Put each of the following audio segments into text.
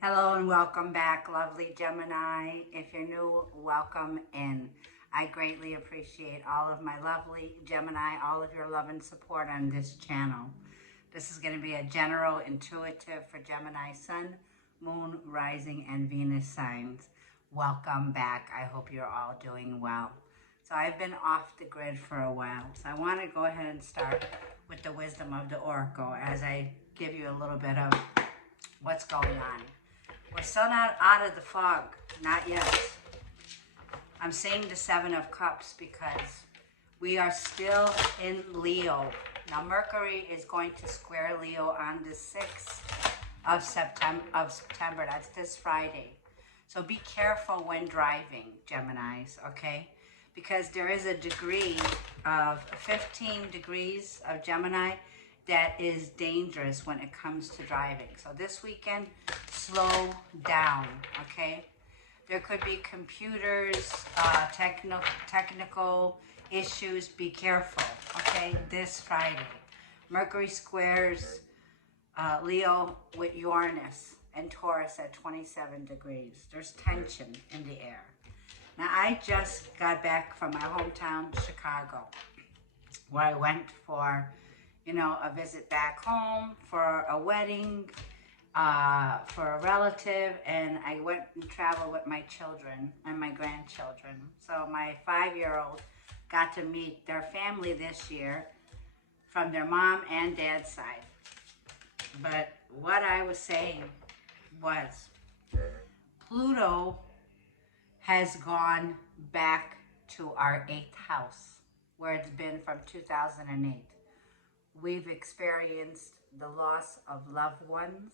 Hello and welcome back, lovely Gemini. If you're new, welcome in. I greatly appreciate all of my lovely Gemini, all of your love and support on this channel. This is going to be a general intuitive for Gemini Sun, Moon, Rising, and Venus signs. Welcome back. I hope you're all doing well. So I've been off the grid for a while. So I want to go ahead and start with the wisdom of the Oracle as I give you a little bit of what's going on. We're still not out of the fog, not yet. I'm saying the Seven of Cups because we are still in Leo. Now Mercury is going to square Leo on the 6th of September. That's this Friday. So be careful when driving, Geminis, okay? Because there is a degree of 15 degrees of Gemini that is dangerous when it comes to driving. So this weekend, slow down, okay? There could be computers, technical issues. Be careful, okay? This Friday. Mercury squares Leo with Uranus and Taurus at 27 degrees. There's tension in the air. Now, I just got back from my hometown, Chicago, where I went for a visit back home, for a wedding, for a relative, and I went and traveled with my children and my grandchildren. So my 5-year-old got to meet their family this year from their mom and dad's side. But what I was saying was Pluto has gone back to our 8th house, where it's been from 2008. We've experienced the loss of loved ones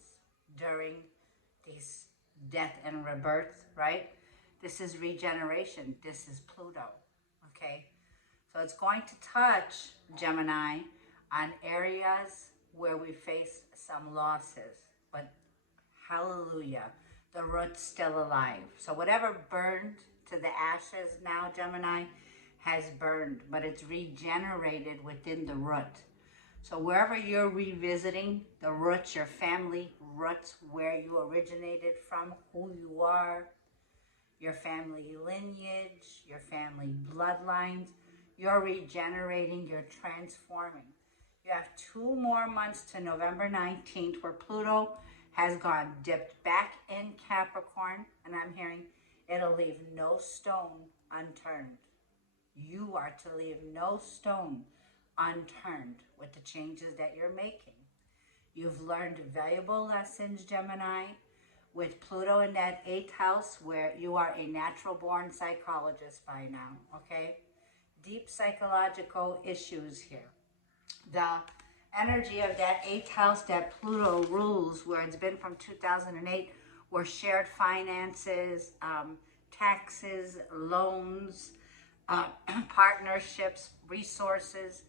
during these death and rebirth, right? This is regeneration. This is Pluto, okay? So it's going to touch Gemini on areas where we face some losses, but hallelujah, the root's still alive. So whatever burned to the ashes now, Gemini, has burned, but it's regenerated within the root. So wherever you're revisiting the roots, your family roots, where you originated from, who you are, your family lineage, your family bloodlines, you're regenerating, you're transforming. You have 2 more months to November 19th where Pluto has dipped back in Capricorn, and I'm hearing it'll leave no stone unturned. You are to leave no stone unturned with the changes that you're making. You've learned valuable lessons, Gemini, with Pluto in that 8th house, where you are a natural born psychologist by now, okay? Deep psychological issues here. The energy of that 8th house that Pluto rules, where it's been from 2008, were shared finances, taxes, loans, partnerships, resources,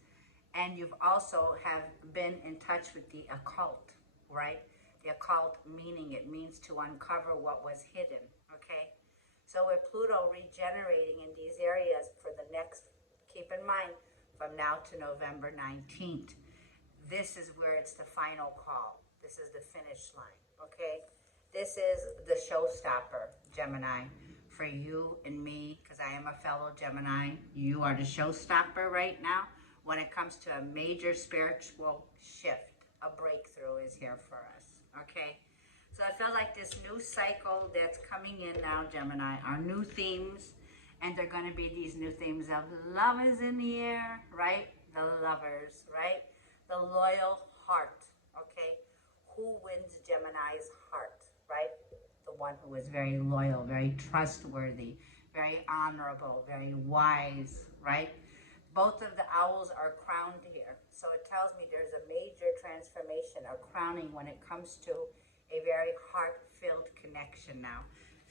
and you've also have been in touch with the occult, right? The occult it means to uncover what was hidden, okay? So with Pluto regenerating in these areas for the next, keep in mind, from now to November 19th, this is where it's the final call. This is the finish line, okay? This is the showstopper, Gemini, for you and me, because I am a fellow Gemini. You are the showstopper right now when it comes to a major spiritual shift. A breakthrough is here for us, okay? So I feel like this new cycle that's coming in now, Gemini, are new themes, and they're going to be these new themes of love is in the air, right? The lovers, right? The loyal heart, okay? Who wins Gemini's heart, right? The one who is very loyal, very trustworthy, very honorable, very wise, right? Both of the owls are crowned here. So it tells me there's a major transformation, a crowning when it comes to a very heart-filled connection now.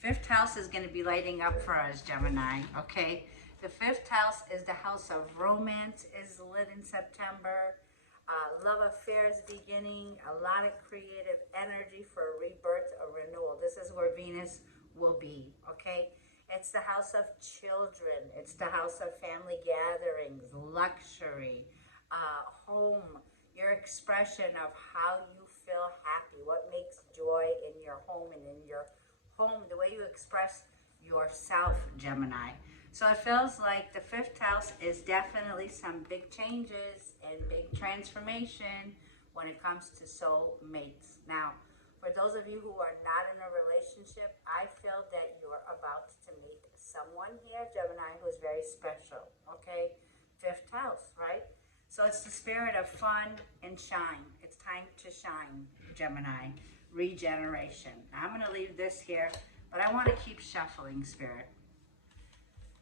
5th house is going to be lighting up for us, Gemini, okay? The 5th house is the house of romance, is lit in September. Love affairs beginning, a lot of creative energy for a rebirth, a renewal. This is where Venus will be, okay? It's the house of children. It's the house of family gatherings, luxury, home, your expression of how you feel happy, what makes joy joy in your home and in your home, the way you express yourself, Gemini. So it feels like the fifth house is definitely some big changes and big transformation when it comes to soul mates. Now, for those of you who are not in a relationship, I feel that you're about to meet someone here, Gemini, who's very special, okay? Fifth house, right? So it's the spirit of fun and shine. It's time to shine, Gemini. Regeneration. Now, I'm going to leave this here, but I want to keep shuffling, Spirit.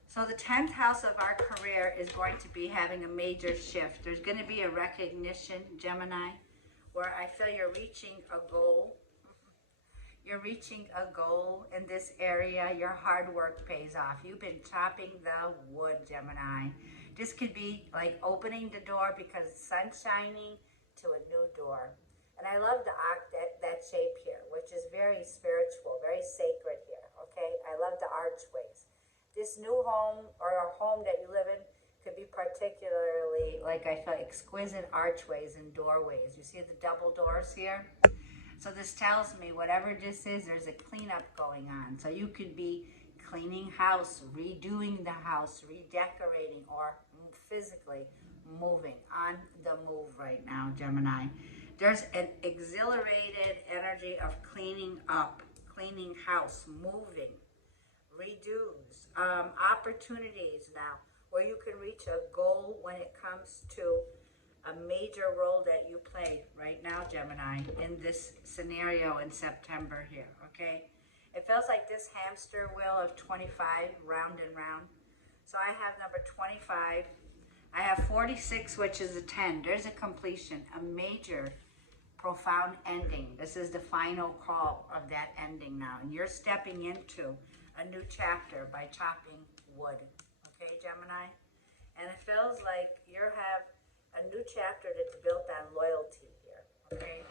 So the 10th house of our career is going to be having a major shift. There's going to be a recognition, Gemini, where I feel you're reaching a goal. You're reaching a goal in this area. Your hard work pays off. You've been chopping the wood, Gemini. This could be like opening the door because the sun's shining to a new door. And I love that shape here, which is very spiritual, very sacred here, okay? I love the archways. This new home or a home that you live in could be particularly, like I feel, exquisite archways and doorways. You see the double doors here? So this tells me whatever this is, there's a cleanup going on. So you could be cleaning house, redoing the house, redecorating, or physically moving, on the move right now, Gemini. There's an exhilarated energy of cleaning up, cleaning house, moving, redos, opportunities now where you can reach a goal when it comes to a major role that you play right now, Gemini, in this scenario in September here, okay? It feels like this hamster wheel of 25, round and round. So I have number 25. I have 46, which is a 10. There's a completion, a major, profound ending. This is the final call of that ending now. And you're stepping into a new chapter by chopping wood. Okay, Gemini? And it feels like you have a new chapter that's built on loyalty here. Okay?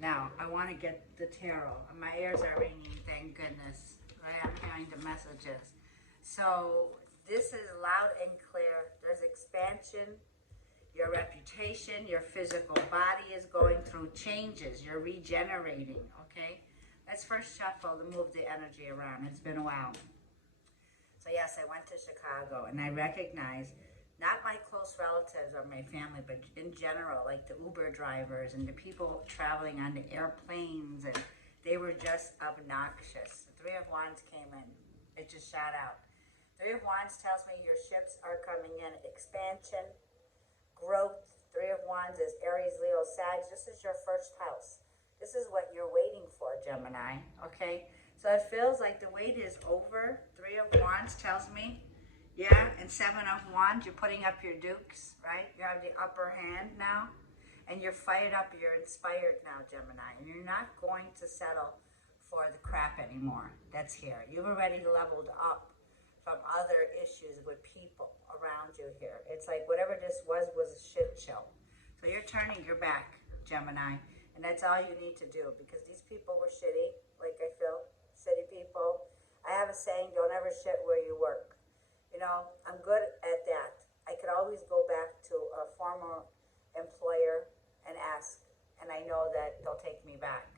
Now, I want to get the tarot. My ears are ringing, thank goodness. I am hearing the messages. So this is loud and clear. There's expansion. Your reputation, your physical body is going through changes. You're regenerating, okay? Let's first shuffle to move the energy around. It's been a while. So yes, I went to Chicago and I recognized not my close relatives or my family, but in general, like the Uber drivers and the people traveling on the airplanes, and they were just obnoxious. The Three of Wands came in. It just shot out. Three of Wands tells me your ships are coming in. Expansion, growth. Three of Wands is Aries, Leo, Sag. This is your first house. This is what you're waiting for, Gemini, okay? So it feels like the wait is over. Three of Wands tells me, yeah, and Seven of Wands, you're putting up your dukes, right? You have the upper hand now, and you're fired up, you're inspired now, Gemini, and you're not going to settle for the crap anymore that's here. You've already leveled up from other issues with people around you here. It's like whatever this was a shit show. So you're turning your back, Gemini, and that's all you need to do, because these people were shitty, like I feel, shitty people. I have a saying, don't ever shit where you work. You know, I'm good at that. I could always go back to a former employer and ask, and I know that they'll take me back,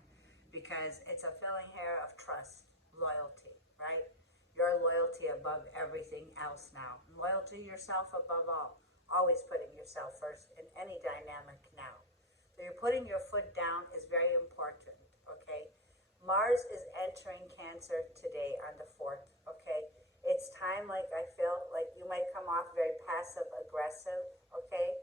because it's a feeling here of trust, loyalty, right? Your loyalty above everything else now. Loyalty to yourself above all. Always putting yourself first in any dynamic now. So you're putting your foot down is very important, okay? Mars is entering Cancer today on the 4th, okay? It's time, like I feel, like you might come off very passive-aggressive, okay?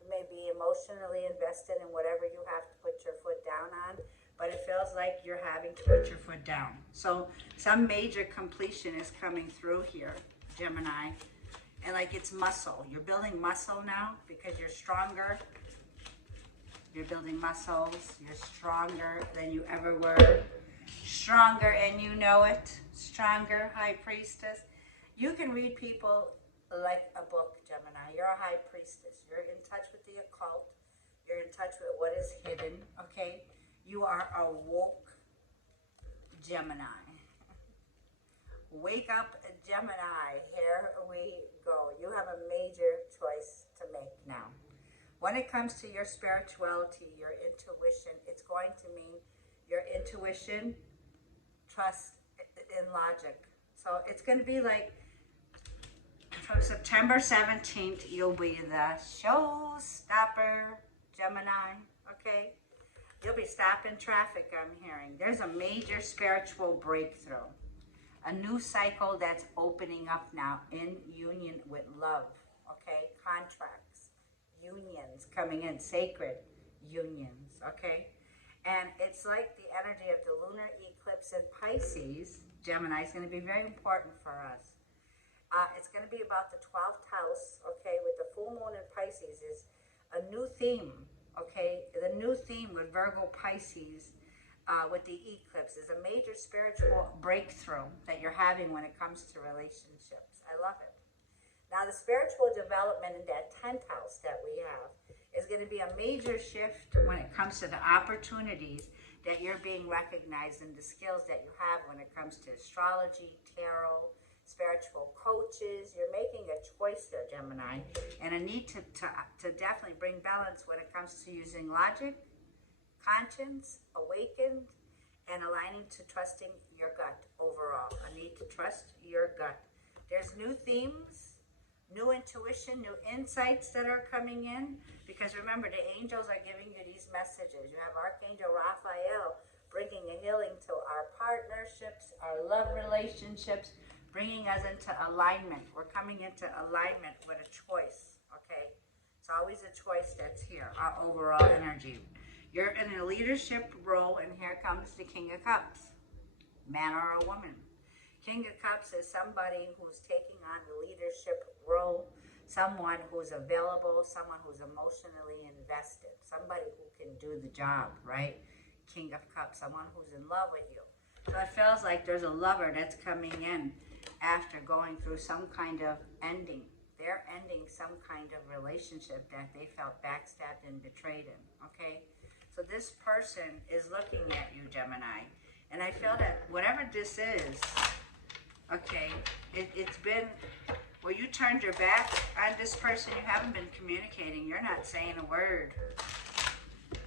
You may be emotionally invested in whatever you have to put your foot down on, but it feels like you're having to put your foot down. So some major completion is coming through here, Gemini, and like it's muscle. You're building muscle now because you're stronger. You're building muscles. You're stronger than you ever were. Stronger, and you know it. Stronger, High Priestess. You can read people like a book, Gemini. You're a High Priestess. You're in touch with the occult. You're in touch with what is hidden, okay? You are a woke Gemini. Wake up, Gemini. Here we go. You have a major choice to make now. When it comes to your spirituality, your intuition, it's going to mean you're in intuition, trust in logic. So it's going to be like from September 17th, you'll be the showstopper, Gemini, okay? You'll be stopping traffic, I'm hearing. There's a major spiritual breakthrough. A new cycle that's opening up now in union with love, okay? Contracts, unions coming in, sacred unions, okay? And it's like the energy of the lunar eclipse in Pisces. Gemini is going to be very important for us. It's going to be about the 12th house, okay, with the full moon in Pisces is a new theme, okay? The new theme with Virgo Pisces with the eclipse is a major spiritual breakthrough that you're having when it comes to relationships. I love it. Now, the spiritual development in that 10th house that we have is going to be a major shift when it comes to the opportunities that you're being recognized and the skills that you have when it comes to astrology, tarot, spiritual coaches. You're making a choice there, Gemini, and a need to definitely bring balance when it comes to using logic, conscience, awakened, and aligning to trusting your gut overall. A need to trust your gut. There's new themes, new intuition, new insights that are coming in, because remember, the angels are giving you these messages. You have Archangel Raphael bringing a healing to our partnerships, our love relationships, bringing us into alignment. We're coming into alignment with a choice, okay? It's always a choice that's here, our overall energy. You're in a leadership role, and here comes the King of Cups, man or a woman. King of Cups is somebody who's taking on the leadership role, someone who's available, someone who's emotionally invested, somebody who can do the job, right? King of Cups, someone who's in love with you. So it feels like there's a lover that's coming in after going through some kind of ending. They're ending some kind of relationship that they felt backstabbed and betrayed in, okay? So this person is looking at you, Gemini, and I feel that whatever this is, okay, it's been, well, you turned your back on this person. You haven't been communicating. You're not saying a word.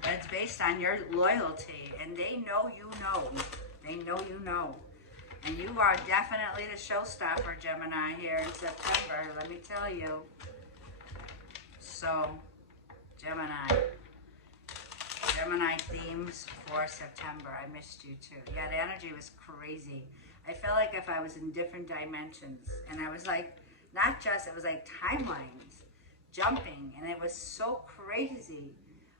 But it's based on your loyalty, and they know you know. They know you know. And you are definitely the showstopper, Gemini, here in September, let me tell you. So, Gemini themes for September. I missed you too. Yeah, the energy was crazy. I felt like if I was in different dimensions, and I was like, not just, it was like timelines jumping, and it was so crazy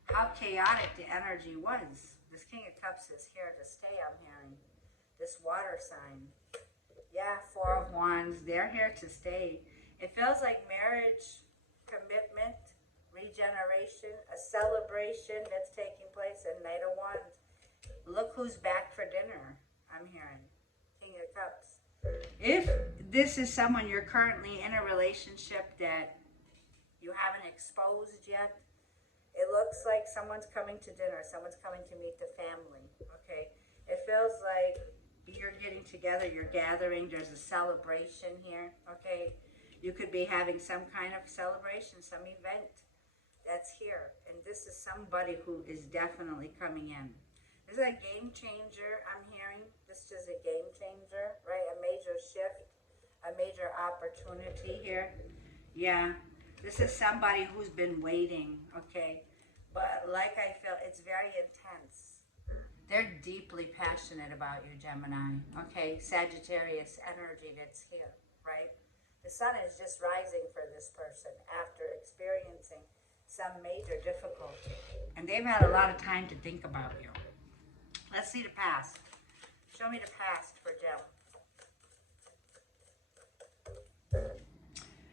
how chaotic the energy was. This King of Cups is here to stay, I'm hearing. This water sign. Yeah, Four of Wands, they're here to stay. It feels like marriage, commitment, regeneration, a celebration that's taking place, and Knight of Wands. Look who's back for dinner, I'm hearing. King of Cups. If this is someone you're currently in a relationship that you haven't exposed yet, it looks like someone's coming to dinner, someone's coming to meet the family, okay? It feels like you're getting together, you're gathering, there's a celebration here, okay? You could be having some kind of celebration, some event that's here. And this is somebody who is definitely coming in. This is a game changer, I'm hearing. This is a game changer, right? A major shift, a major opportunity here. Yeah, this is somebody who's been waiting, okay? But like I feel, it's very intense. They're deeply passionate about you, Gemini, okay? Sagittarius energy that's here, right? The sun is just rising for this person after experiencing some major difficulty. And they've had a lot of time to think about you. Let's see the past. Show me the past for Gem.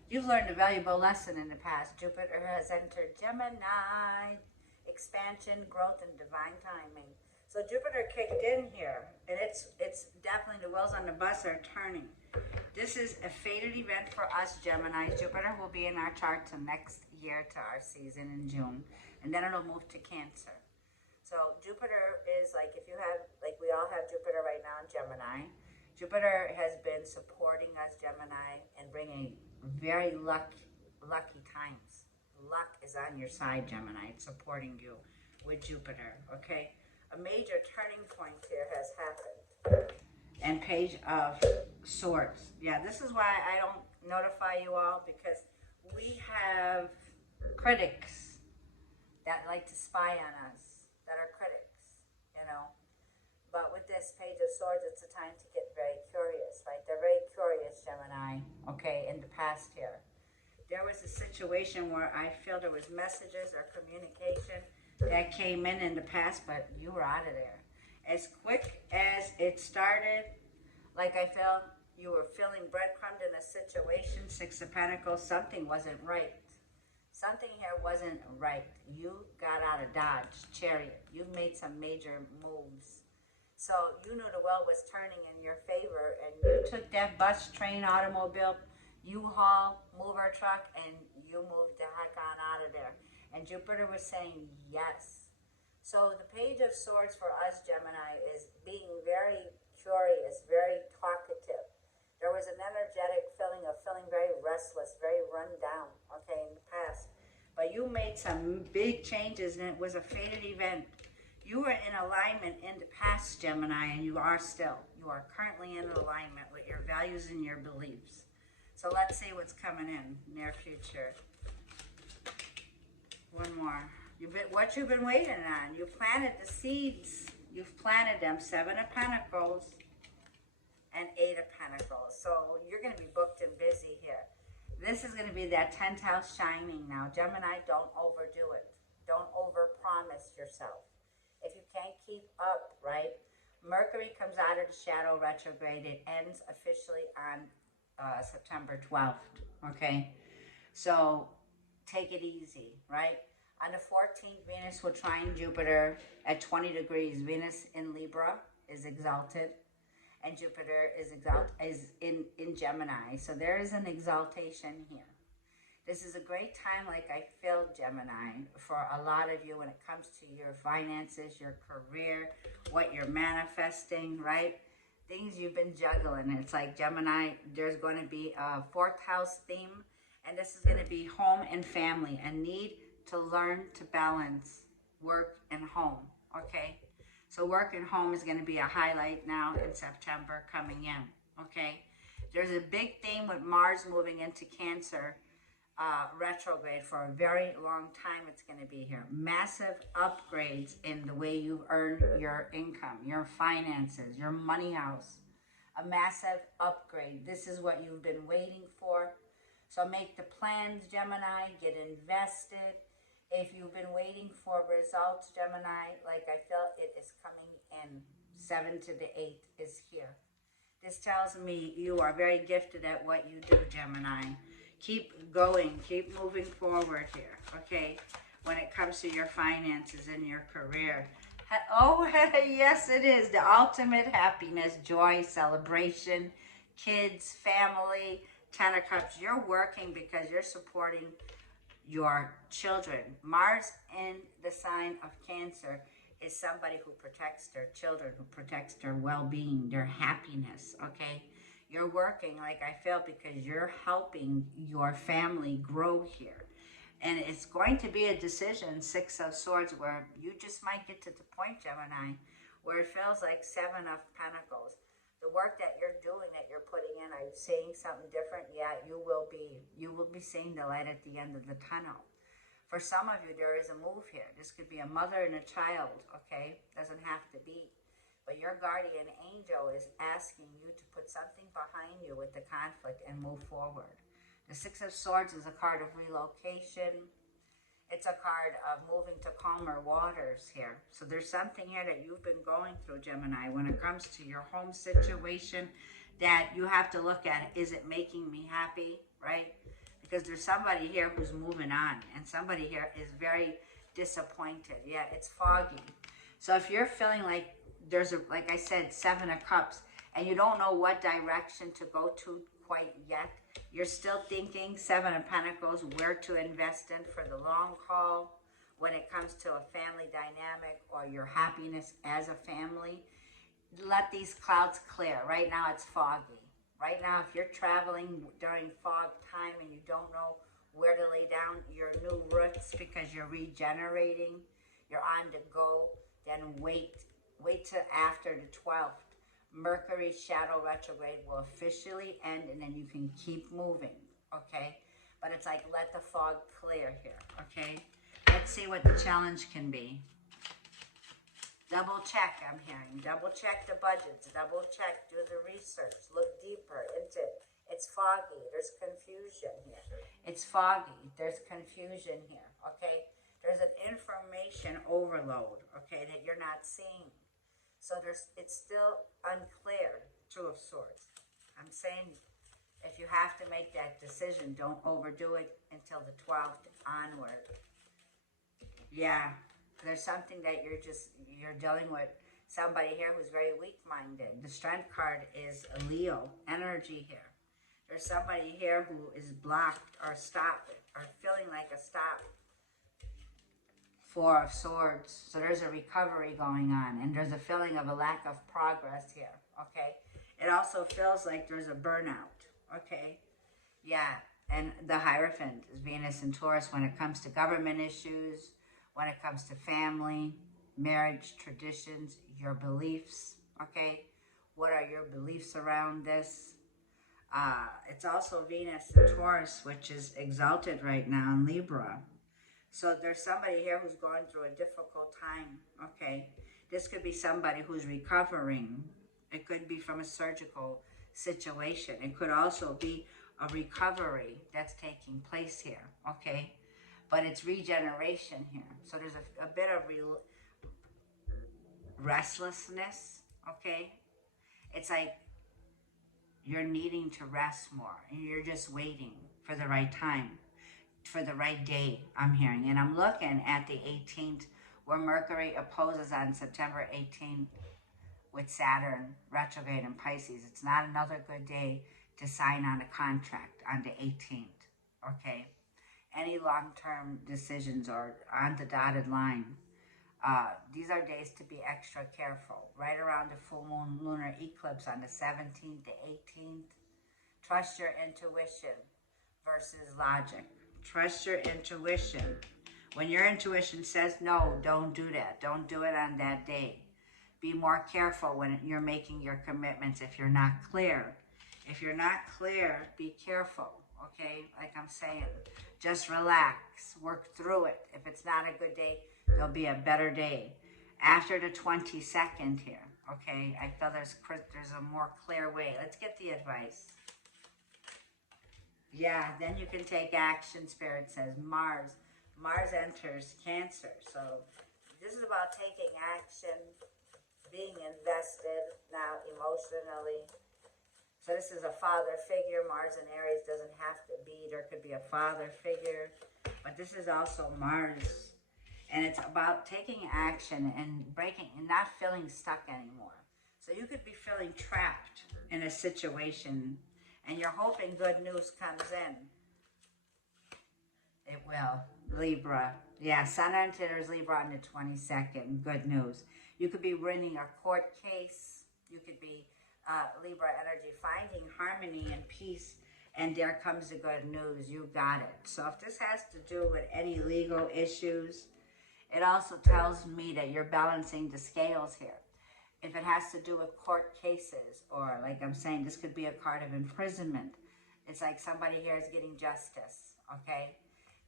You've learned a valuable lesson in the past. Jupiter has entered Gemini. Expansion, growth, and divine timing. So Jupiter kicked in here, and it's definitely, the wheels on the bus are turning. This is a fated event for us, Gemini. Jupiter will be in our chart till next year, to our season in June, and then it'll move to Cancer. So Jupiter is like, if you have, like we all have Jupiter right now in Gemini. Jupiter has been supporting us, Gemini, and bringing very lucky times. Luck is on your side, Gemini. It's supporting you with Jupiter, okay? A major turning point here has happened. And Page of Swords. Yeah, this is why I don't notify you all, because we have critics that like to spy on us, that are critics, you know. But with this Page of Swords, it's a time to get very curious, right? They're very curious, Gemini, okay, in the past here. There was a situation where I feel there was messages or communication that came in the past, but you were out of there. As quick as it started, like I felt you were feeling breadcrumbed in a situation, Six of Pentacles, something wasn't right. Something here wasn't right. You got out of Dodge, Chariot. You made some major moves. So you knew the world was turning in your favor, and you took that bus, train, automobile, U-Haul, mover truck, and you moved the heck on out of there. And Jupiter was saying yes. So the Page of Swords for us, Gemini, is being very curious, very talkative. There was an energetic feeling of feeling very restless, very run down, okay, in the past. But you made some big changes, and it was a fated event. You were in alignment in the past, Gemini, and you are still. You are currently in alignment with your values and your beliefs. So let's see what's coming in near future. One more. What you've been waiting on. You planted the seeds. You've planted them. Seven of Pentacles and Eight of Pentacles. So you're going to be booked and busy here. This is going to be that 10th house shining now. Gemini, don't overdo it. Don't overpromise yourself. If you can't keep up, right? Mercury comes out of the shadow retrograde. It ends officially on September 12th, okay? So take it easy, right? On the 14th, Venus will trine Jupiter at 20 degrees. Venus in Libra is exalted, and Jupiter is in Gemini. So there is an exaltation here. This is a great time, like I feel, Gemini, for a lot of you when it comes to your finances, your career, what you're manifesting, right? Things you've been juggling. It's like Gemini, there's going to be a 4th house theme, and this is going to be home and family, a need to learn to balance work and home, okay? So work and home is going to be a highlight now in September coming in, okay? There's a big theme with Mars moving into Cancer retrograde for a very long time. It's going to be here. Massive upgrades in the way you earn your income, your finances, your money house. A massive upgrade. This is what you've been waiting for. So make the plans, Gemini. Get invested. If you've been waiting for results, Gemini, like I felt, it is coming in. 7 to the 8 is here. This tells me you are very gifted at what you do, Gemini. Keep going. Keep moving forward here, okay, when it comes to your finances and your career. Oh, yes, it is. The ultimate happiness, joy, celebration, kids, family, 10 of Cups. You're working because you're supporting your children. Mars in the sign of Cancer is somebody who protects their children, who protects their well-being, their happiness, okay? You're working, like I feel, because you're helping your family grow here. And it's going to be a decision, 6 of Swords, where you just might get to the point, Gemini, where it feels like 7 of Pentacles. The work that you're doing, that you're putting in, are you seeing something different? Yeah, you will be seeing the light at the end of the tunnel. For some of you, there is a move here. This could be a mother and a child, okay? Doesn't have to be. But your guardian angel is asking you to put something behind you with the conflict and move forward. The 6 of Swords is a card of relocation. It's a card of moving to calmer waters here. So there's something here that you've been going through, Gemini, when it comes to your home situation that you have to look at. Is it making me happy, right? Because there's somebody here who's moving on, and somebody here is very disappointed. Yeah, it's foggy. So if you're feeling like there's, like I said, 7 of Cups, and you don't know what direction to go to quite yet, you're still thinking, 7 of Pentacles, where to invest in for the long haul when it comes to a family dynamic or your happiness as a family. Let these clouds clear. Right now it's foggy. Right now, if you're traveling during fog time and you don't know where to lay down your new roots because you're regenerating, you're on the go, Then wait till after the 12th. Mercury's shadow retrograde will officially end, and then you can keep moving, okay? But it's like, let the fog clear here, okay? Let's see what the challenge can be. Double check, I'm hearing. Double check the budgets. Double check, do the research. Look deeper into it. It's foggy. There's confusion here. It's foggy. There's confusion here, okay? There's an information overload, okay, that you're not seeing. So it's still unclear, Two of Swords. I'm saying if you have to make that decision, don't overdo it until the 12th onward. Yeah, there's something that you're dealing with somebody here who's very weak-minded. The Strength card is a Leo energy here. There's somebody here who is blocked or stopped or feeling like a stop. Four of Swords. So there's a recovery going on, and there's a feeling of a lack of progress here, okay? It also feels like there's a burnout, okay? Yeah, and the Hierophant is Venus and Taurus when it comes to government issues, when it comes to family, marriage, traditions, your beliefs, okay? What are your beliefs around this? It's also Venus and Taurus, which is exalted right now in Libra. So there's somebody here who's going through a difficult time, okay? This could be somebody who's recovering. It could be from a surgical situation. It could also be a recovery that's taking place here, okay? But it's regeneration here. So there's a bit of restlessness, okay? It's like you're needing to rest more, and you're just waiting for the right time, for the right day, I'm hearing. And I'm looking at the 18th, where Mercury opposes on September 18th with Saturn retrograde in Pisces. It's not another good day to sign on a contract on the 18th, okay? Any long-term decisions or on the dotted line. These are days to be extra careful. Right around the full moon lunar eclipse on the 17th to 18th. Trust your intuition versus logic. Trust your intuition. When your intuition says no, don't do that. Don't do it on that day. Be more careful when you're making your commitments if you're not clear. If you're not clear, be careful, okay? Like I'm saying, just relax. Work through it. If it's not a good day, there'll be a better day. After the 22nd here, okay? I feel there's a more clear way. Let's get the advice. Yeah, then you can take action, Spirit says. Mars enters Cancer. So this is about taking action, being invested now emotionally. So this is a father figure. Mars in Aries doesn't have to be. There could be a father figure. But this is also Mars. And it's about taking action and breaking and not feeling stuck anymore. So you could be feeling trapped in a situation, and you're hoping good news comes in. It will. Libra. Yeah, Sun enters Libra on the 22nd. Good news. You could be winning a court case. You could be Libra energy, finding harmony and peace. And there comes the good news. You got it. So if this has to do with any legal issues, it also tells me that you're balancing the scales here. If it has to do with court cases, or like I'm saying, this could be a card of imprisonment. It's like somebody here is getting justice, okay?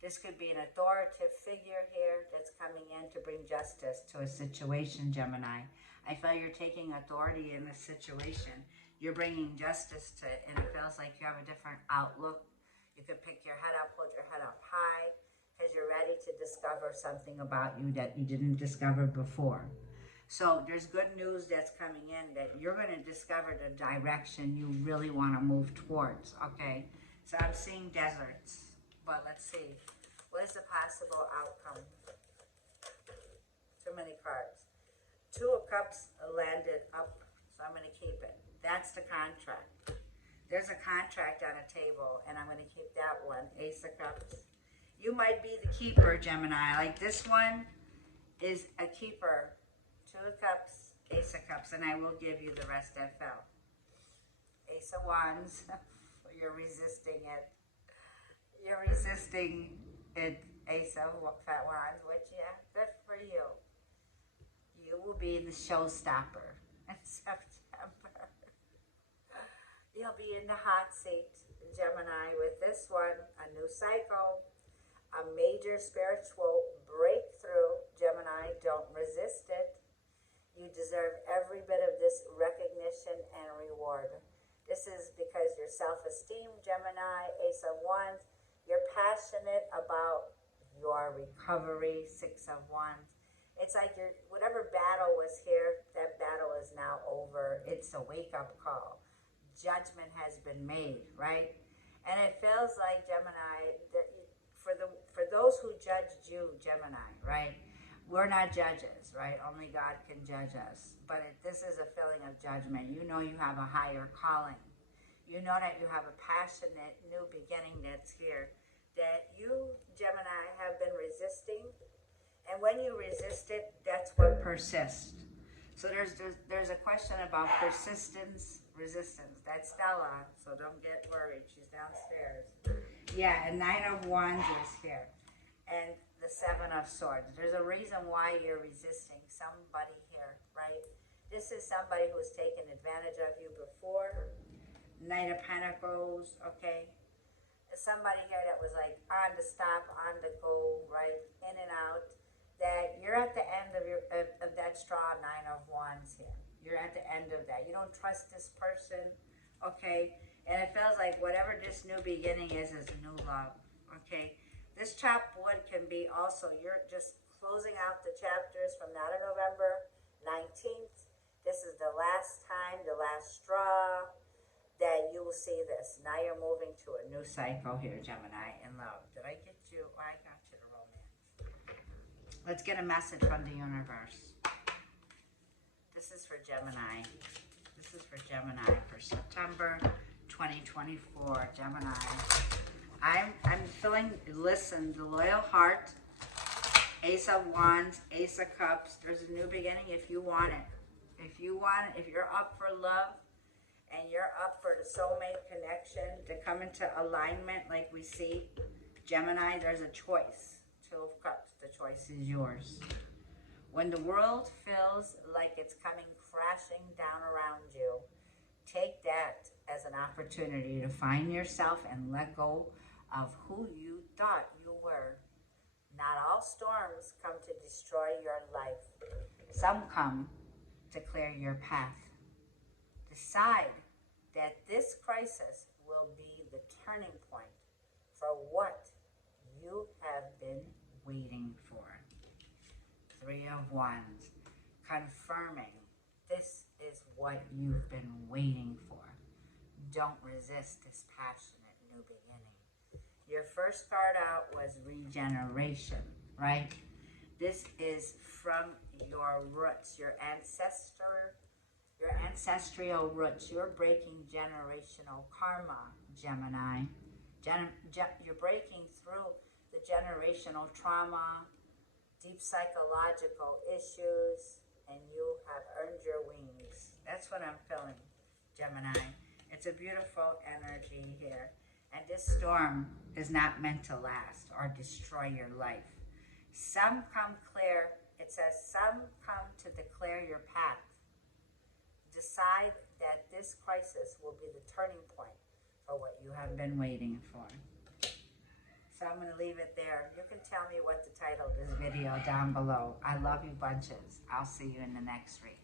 This could be an authoritative figure here that's coming in to bring justice to a situation, Gemini. I feel you're taking authority in a situation. You're bringing justice to it, and it feels like you have a different outlook. You could pick your head up, hold your head up high, because you're ready to discover something about you that you didn't discover before. So there's good news that's coming in that you're going to discover the direction you really want to move towards, okay? So I'm seeing deserts, but let's see. What is the possible outcome? Too many cards. Two of Cups landed up, so I'm going to keep it. That's the contract. There's a contract on a table, and I'm going to keep that one. Ace of Cups. You might be the keeper, Gemini. Like this one is a keeper. Two of Cups, Ace of Cups, and I will give you the rest that fell. Ace of Wands. You're resisting it. You're resisting it. Ace of Wands, which, yeah, good for you. You will be the showstopper in September. You'll be in the hot seat, Gemini, with this one, a new cycle, a major spiritual breakthrough. Gemini, don't resist it. You deserve every bit of this recognition and reward. This is because your self-esteem, Gemini, Ace of Wands, you're passionate about your recovery, Six of Wands. It's like whatever battle was here, that battle is now over. It's a wake-up call. Judgment has been made, right? And it feels like, Gemini, that for those who judged you, Gemini, right? We're not judges, right? Only God can judge us. But this is a feeling of judgment. You know you have a higher calling. You know that you have a passionate new beginning that's here, that you, Gemini, have been resisting. And when you resist it, that's what persists. So there's a question about persistence, resistance. That's Stella, so don't get worried. She's downstairs. Yeah, and Nine of Wands is here. And the Seven of Swords. There's a reason why you're resisting somebody here, right? This is somebody who's taken advantage of you before. Knight of Pentacles, okay? Somebody here that was like on the stop, on the go, right? In and out. That you're at the end of that straw, Nine of Wands here. You're at the end of that. You don't trust this person, okay? And it feels like whatever this new beginning is a new love, okay? This chopped wood can be also, you're just closing out the chapters from now to November 19th. This is the last time, the last straw that you will see this. Now you're moving to a new cycle here, Gemini, in love. Did I get you? Oh, I got you to romance. Let's get a message from the universe. This is for Gemini. This is for Gemini for September 2024. Gemini. I'm feeling, listen, the loyal heart, Ace of Wands, Ace of Cups. There's a new beginning if you want it. If you're up for love and you're up for the soulmate connection to come into alignment like we see, Gemini, there's a choice. Two of Cups, the choice is yours. When the world feels like it's coming crashing down around you, take that as an opportunity to find yourself and let go of who you thought you were. Not all storms come to destroy your life. Some come to clear your path. Decide that this crisis will be the turning point for what you have been waiting for. Three of Wands, confirming this is what you've been waiting for. Don't resist this passionate new beginning. Your first card out was regeneration, right? This is from your roots, your ancestral roots. You're breaking generational karma, Gemini. You're breaking through the generational trauma, deep psychological issues, and you have earned your wings. That's what I'm feeling, Gemini. It's a beautiful energy here. And this storm is not meant to last or destroy your life. Some come clear. It says some come to declare your path. Decide that this crisis will be the turning point for what you have been waiting for. So I'm going to leave it there. You can tell me what the title of this video down below. I love you bunches. I'll see you in the next read.